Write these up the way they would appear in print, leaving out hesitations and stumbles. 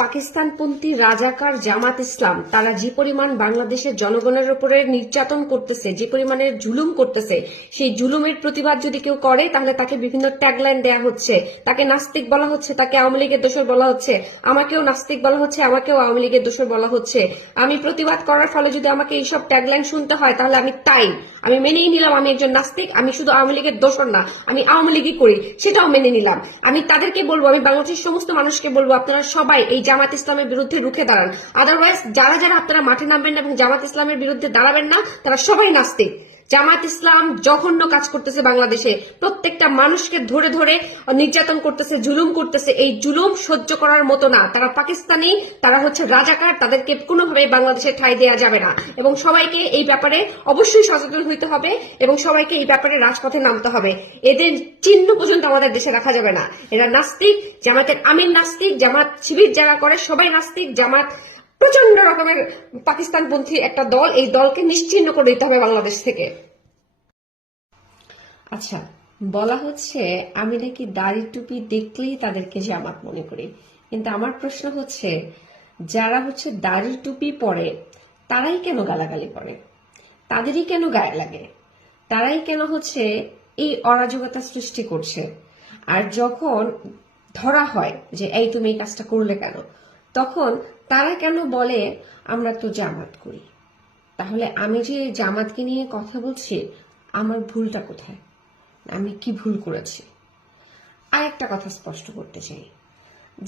পাকিস্তানপন্থী রাজাকার জামাত ইসলাম তারা যে পরিমাণ বাংলাদেশের জনগণের উপরে নির্যাতন করতেছে, যে পরিমাণে জুলুম করতেছে, সেই জুলুমের প্রতিবাদ যদি কেউ করে তাহলে তাকে বিভিন্ন ট্যাগলাইন দেয়া হচ্ছে, তাকে নাস্তিক বলা হচ্ছে, তাকে আওয়ামী লীগের দোসর বলা হচ্ছে, আমাকেও নাস্তিক বলা হচ্ছে, আমাকেও আওয়ামী লীগের দোসর বলা হচ্ছে। আমি প্রতিবাদ করার ফলে যদি আমাকে এইসব ট্যাগলাইন শুনতে হয় তাহলে আমি মেনেই নিলাম আমি একজন নাস্তিক, আমি শুধু আওয়ামী লীগের দোসর না, আমি আওয়ামী লীগই করি, সেটাও মেনে নিলাম। আমি তাদেরকে বলবো, আমি বাংলাদেশের সমস্ত মানুষকে বলবো, আপনারা সবাই এই জামাত ইসলামের বিরুদ্ধে রুখে দাঁড়ান। আদারওয়াইজ যারা যারা আপনারা মাঠে নামবেন না এবং জামাত ইসলামের বিরুদ্ধে দাঁড়াবেন না, তারা সবাই নাস্তিক। জামাত ইসলাম জঘন্য কাজ করতেছে বাংলাদেশে, প্রত্যেকটা মানুষকে ধরে ধরে নির্যাতন করতেছে, জুলুম করতেছে। এই জুলুম সহ্য করার মতো না। তারা পাকিস্তানি, তারা হচ্ছে রাজাকার, তাদেরকে কোনোভাবে বাংলাদেশে ঠাঁই দেওয়া যাবে না এবং সবাইকে এই ব্যাপারে অবশ্যই সচেতন হইতে হবে এবং সবাইকে এই ব্যাপারে রাজপথে নামতে হবে। এদের চিহ্ন পর্যন্ত আমাদের দেশে রাখা যাবে না। এরা নাস্তিক, জামাতের আমির নাস্তিক, জামাত শিবির যারা করে সবাই নাস্তিক। জামাত প্রচন্ড রকমের পাকিস্তানপন্থী একটা দল, এই দলকে নিশ্চিহ্ন করে দিতে হবে বাংলাদেশ থেকে। আচ্ছা, বলা হচ্ছে আমি নাকি দাড়ি টুপি দেখলেই তাদেরকে জামাত মনে করি, কিন্তু আমার প্রশ্ন হচ্ছে যারা হচ্ছে দাড়ি টুপি পরে তারাই কেন গালাগালি করে, তাদেরই কেন গায়ে লাগে, তারাই কেন হচ্ছে এই অরাজকতা সৃষ্টি করছে। আর যখন ধরা হয় যে এই তুমি এই কাজটা করলে কেন, তখন তারা কেন বলে আমরা তো জামাত করি। তাহলে আমি যে জামাতকে নিয়ে কথা বলছি, আমার ভুলটা কোথায়, আমি কি ভুল করেছি? আর একটা কথা স্পষ্ট করতে চাই,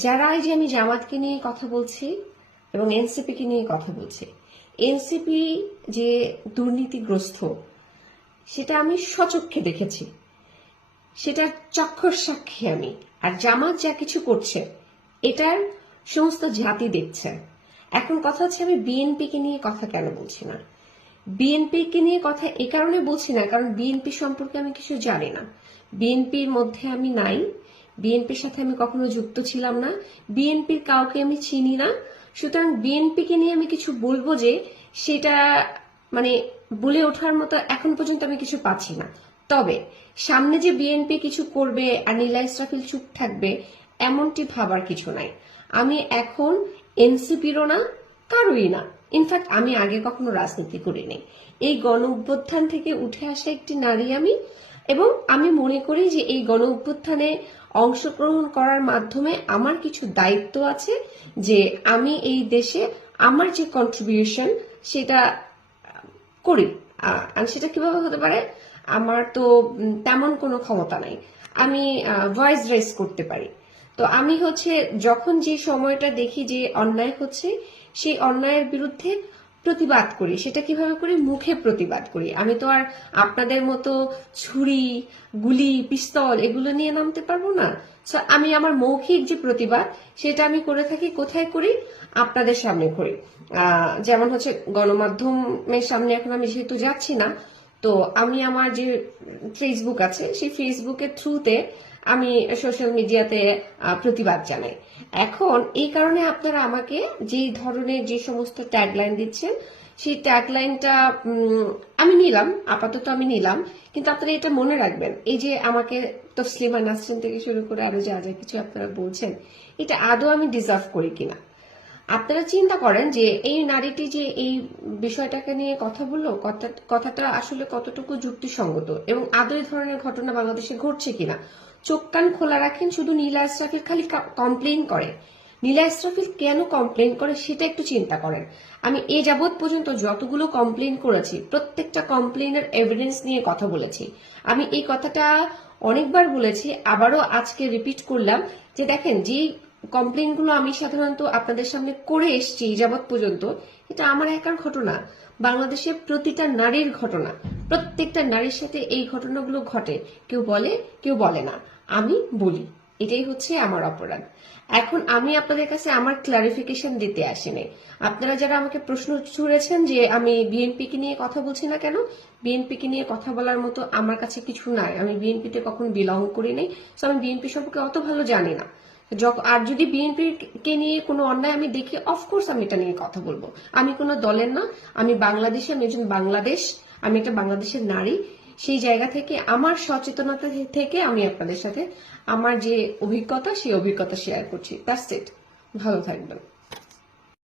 যারা এই যে আমি জামাতকে নিয়ে কথা বলছি এবং এনসিপি কে নিয়ে কথা বলছি, এনসিপি যে দুর্নীতিগ্রস্ত সেটা আমি স্বচক্ষে দেখেছি, সেটার চক্ষুর সাক্ষী আমি। আর জামাত যা কিছু করছে এটার সমস্ত জাতি দেখছে। এখন কথা হচ্ছে আমি বিএনপি কে নিয়ে কথা কেন বলছি না। বিএনপি কে নিয়ে কথা এই কারণে বলছি না কারণ বিএনপি সম্পর্কে আমি কিছু জানি না, বিএনপির মধ্যে আমি নাই, বিএনপির সাথে আমি কখনো যুক্ত ছিলাম না, বিএনপির কাউকে আমি চিনি না। সুতরাং বিএনপি কে নিয়ে আমি কিছু বলবো যে সেটা মানে বলে ওঠার মতো এখন পর্যন্ত আমি কিছু পাচ্ছি না। তবে সামনে যে বিএনপি কিছু করবে আর নীলা ইসরাফিল চুপ থাকবে এমনটি ভাবার কিছু নাই। আমি এখন এনসিপিরও না, কারোই না। ইনফ্যাক্ট আমি আগে কখনো রাজনীতি করিনি। এই গণ অভ্যুত্থান থেকে উঠে আসা একটি নারী আমি, এবং আমি মনে করি যে এই গণ অভ্যুত্থানে অংশগ্রহণ করার মাধ্যমে আমার কিছু দায়িত্ব আছে যে আমি এই দেশে আমার যে কন্ট্রিবিউশন সেটা করি। আর সেটা কিভাবে হতে পারে, আমার তো তেমন কোনো ক্ষমতা নাই, আমি ভয়েস রেজ করতে পারি। তো আমি হচ্ছে যখন যে সময়টা দেখি যে অন্যায় হচ্ছে সেই অন্যায়ের বিরুদ্ধে প্রতিবাদ করি। সেটা কিভাবে করি, মুখে প্রতিবাদ করি। আমি তো আর আপনাদের মতো ছুরি, গুলি, পিস্তল এগুলো নিয়ে নামতে পারবো না। সো আমি আমার মৌখিক যে প্রতিবাদ সেটা আমি করে থাকি। কোথায় করি, আপনাদের সামনে করি। যেমন হচ্ছে গণমাধ্যমের সামনে এখন আমি যেহেতু যাচ্ছি না, তো আমি আমার যে ফেসবুক আছে সেই ফেসবুকের থ্রুতে আমি সোশ্যাল মিডিয়াতে প্রতিবাদ জানাই। এখন এই কারণে আপনারা আমাকে যেই ধরনের যে সমস্ত ট্যাগলাইন দিচ্ছেন সেই ট্যাগলাইনটা আমি নিলাম, আপাতত আমি নিলাম, কিন্তু আপনারা এটা মনে রাখবেন, এই যে আমাকে তসলিমা নাসরিন থেকে শুরু করে আরো যা যা কিছু আপনারা বলছেন এটা আদৌ আমি ডিজার্ভ করি কিনা। আপনারা চিন্তা করেন যে এই নারীটি যে এই বিষয়টাকে নিয়ে কথা বললো, কথাটা আসলে কতটুকু যুক্তিসঙ্গত এবং আদৌ এই ধরনের ঘটনা বাংলাদেশে ঘটছে কিনা। চোখ কান খোলা রাখেন। শুধু নীলা ইসরাফিল খালি কমপ্লেইন করে, নীলা ইসরাফিল কেন কমপ্লেইন করে সেটা একটু চিন্তা করেন। আমি এ যাবৎ পর্যন্ত যতগুলো কমপ্লেইন করেছি প্রত্যেকটা কমপ্লেইনের এভিডেন্স নিয়ে কথা বলেছি। আমি এই কথাটা অনেকবার বলেছি, আবারও আজকে রিপিট করলাম যে দেখেন যে কমপ্লেইনগুলো আমি সাধারণত আপনাদের সামনে করে এসছি যাবৎ পর্যন্ত, এটা আমার একার ঘটনা, বাংলাদেশের প্রতিটা নারীর ঘটনা। প্রত্যেকটা নারীর সাথে এই ঘটনাগুলো ঘটে, কেউ বলে কেউ বলে না, আমি বলি, এটাই হচ্ছে আমার অপরাধ। এখন আমি আপনাদের কাছে আমার ক্লারিফিকেশন দিতে আসিনি। আপনারা যারা আমাকে প্রশ্ন ছুড়েছেন যে আমি বিএনপি কে নিয়ে কথা বলছি না কেন, বিএনপি কে নিয়ে কথা বলার মতো আমার কাছে কিছু নাই। আমি বিএনপিতে কখনো বিলং করি নাই, তো আমি বিএনপি সম্পর্কে অত ভালো জানি না। আর যদি বিএনপি কে নিয়ে কোনো অন্যায় আমি দেখি, অফকোর্স আমি এটা নিয়ে কথা বলবো। আমি কোনো দলের না, আমি বাংলাদেশে, আমি একজন বাংলাদেশ, আমি একটা বাংলাদেশের নারী। সেই জায়গা থেকে আমার সচেতনতা থেকে আমি আপনাদের সাথে আমার যে অভিজ্ঞতা সেই অভিজ্ঞতা শেয়ার করছি। That's it. ভালো থাকবেন।